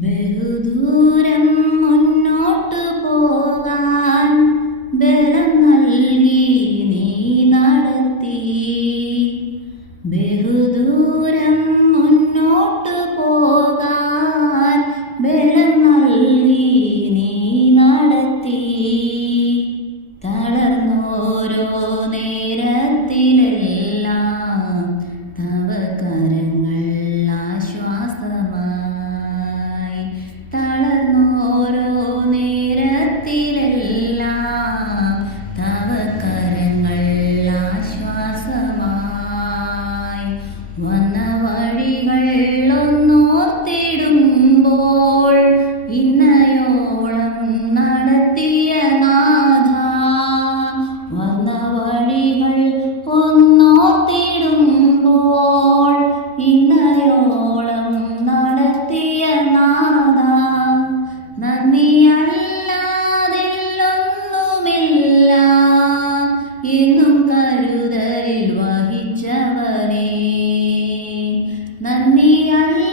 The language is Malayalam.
ബഹുദൂരം മുന്നോട്ടു പോകാൻ ബലം നൽകി നീ നടത്തി. ബഹുദൂരം മുന്നോട്ടു പോകാൻ ബലം നൽകി നീ നടത്തി. തളർന്നോരോ നേരത്തിലെല്ലാം തവ കരങ്ങൾ ആശ്വാസമായി. തളർന്നോരോ നേരത്തിലെല്ലാം തവ കരങ്ങൾ ആശ്വാസമായി. വന്ന വഴികൾ ഒന്നോർത്തിടുമ്പോൾ ഇന്നയോളം നടത്തിയ നാഥ. വന്ന വഴികൾ ഒന്നോർത്തിടുമ്പോൾ ഇന്നയോളം നടത്തിയ നാഥ. നന്ദിയല്ലാതില്ലൊന്നുമില്ല എന്നും കരുതലിൽ വഹിച്ചവനേ. നന്ദിയല്ല